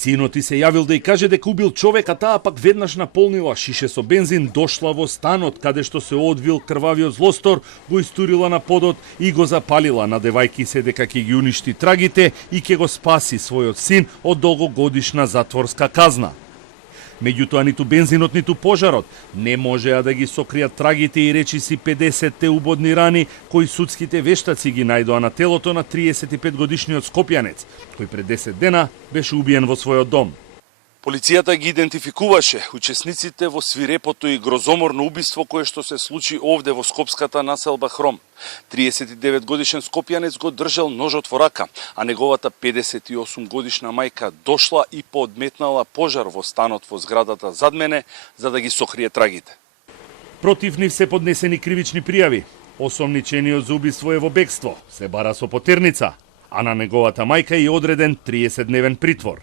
Синот и се јавил да ја каже дека убил човек, а таа пак веднаш наполнила шише со бензин, дошла во станот каде што се одвил крвавиот злостор, го истурила на подот и го запалила, надевајки се дека ќе ги уништи трагите и ќе го спаси својот син од долгогодишна затворска казна. Меѓутоа, ниту бензинот, ниту пожарот не можеа да ги сокријат трагите и речиси 50-те убодни рани кои судските вештаци ги најдоа на телото на 35-годишниот скопјанец, кој пред 10 дена беше убиен во својот дом. Полицијата ги идентификуваше учесниците во свирепото и грозоморно убиство кое што се случи овде во скопската населба Хром. 39 годишен скопјанец го држал ножот во рака, а неговата 58 годишна мајка дошла и подметнала пожар во станот во зградата зад мене за да ги сокрие трагите. Против нив се поднесени кривични пријави. Осомничениот за убиство е во бегство, се бара со потерница, а на неговата мајка е одреден 30-дневен притвор.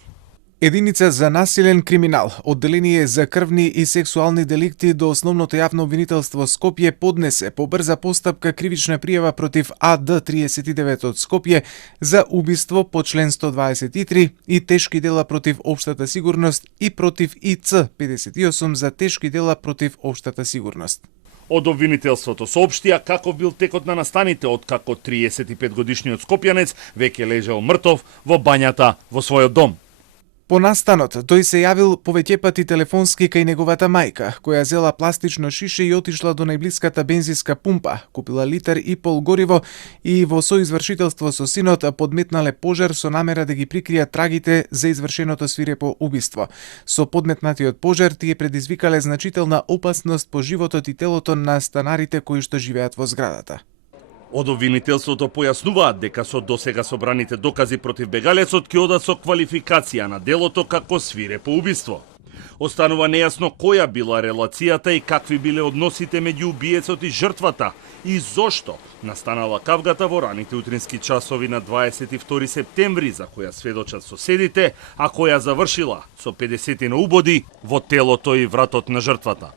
Единица за насилен криминал, одделение за крвни и сексуални деликти до Основното јавно обвинителство Скопје поднесе по брза постапка кривична пријава против АД 39 од Скопје за убиство по член 123 и тешки дела против општата сигурност и против ИЦ 58 за тешки дела против општата сигурност. Од обвинителството соопштија каков бил текот на настаните откако 35 годишниот скопјанец веќе лежал мртов во бањата во својот дом. По настанот, тој се јавил повеќе пати телефонски кај неговата мајка, која зела пластично шише и отишла до најблиската бензинска пумпа, купила литар и пол гориво и во соизвршителство со синот подметнале пожар со намера да ги прикријат трагите за извршеното свирепо убиство. Со подметнатиот пожар тие предизвикале значителна опасност по животот и телото на станарите кои што живеат во зградата. Од обвинителството појаснуваат дека со досега собраните докази против бегалецот ќе одат со квалификација на делото како свирепо убиство. Останува нејасно која била релацијата и какви биле односите меѓу убиецот и жртвата и зошто настанала кавгата во раните утрински часови на 22 септември за која сведочат соседите, а која завршила со 50 убоди во телото и вратот на жртвата.